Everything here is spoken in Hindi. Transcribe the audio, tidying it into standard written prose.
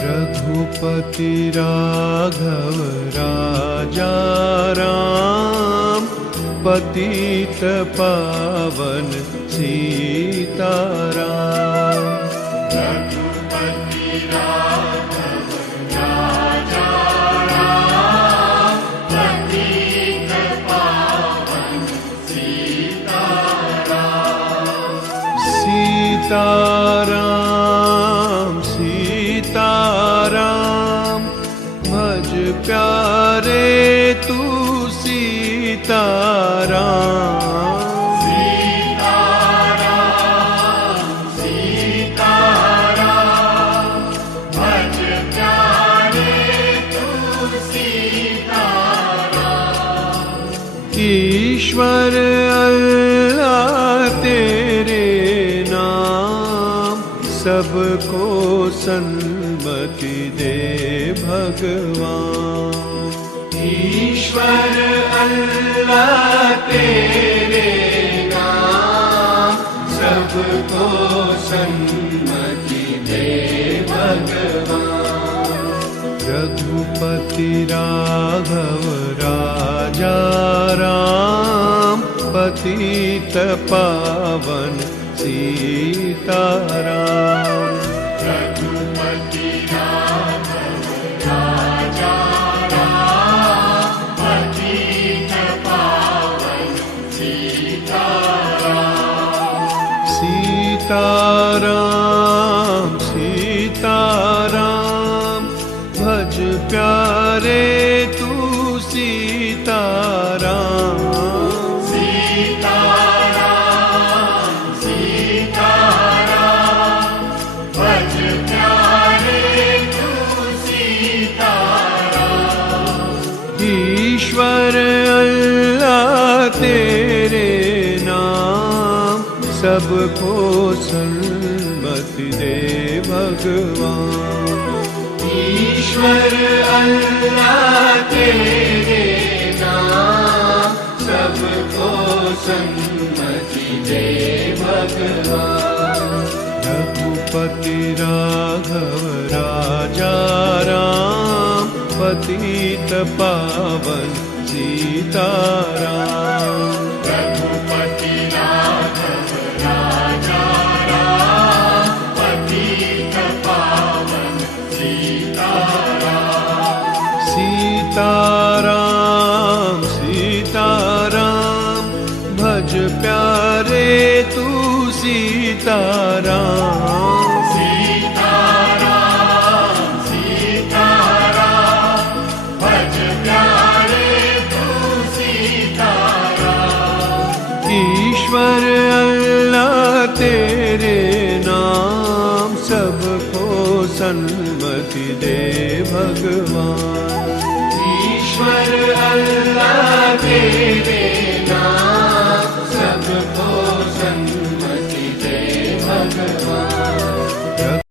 रघुपति राघव राजा राम, पतित पावन सीताराम। रघुपति राघव राजा राम, पतित पावन सीताराम। सीताराम सीताराम, भज प्यारे तू सीताराम। सीताराम सीताराम, भज प्यारे तू सीताराम। ईश्वर अल्लाह तेरे नाम, सबको सन्मति दे भगवान। ईश्वर अल्लाह तेरे नाम, सबको सन्मति दे भगवान। रघुपति राघव राजा राम, पतित पावन सीताराम। रघुपति राघव राजा राम, पतित पावन सीताराम। सीताराम सीताराम, भज प्यारे तू सीताराम। सीताराम सीताराम, भज प्यारे तू सीताराम। ईश्वर अल्लाह तेरे नाम, सबको सन्मति दे भगवान। ईश्वर अल्लाह तेरे नाम, सबको सन्मति दे भगवान। रघुपति राघव राजा राम, पतित पावन सीताराम। रघुपति राघव राजा राम, पतित पावन सीताराम। सीताराम सीताराम, भज प्यारे तू सीताराम। सीताराम सीताराम, भज प्यारे तू सीताराम। ईश्वर अल्लाह तेरे नाम, सबको सन्मति दे भगवान। ईश्वर अल्लाह तेरे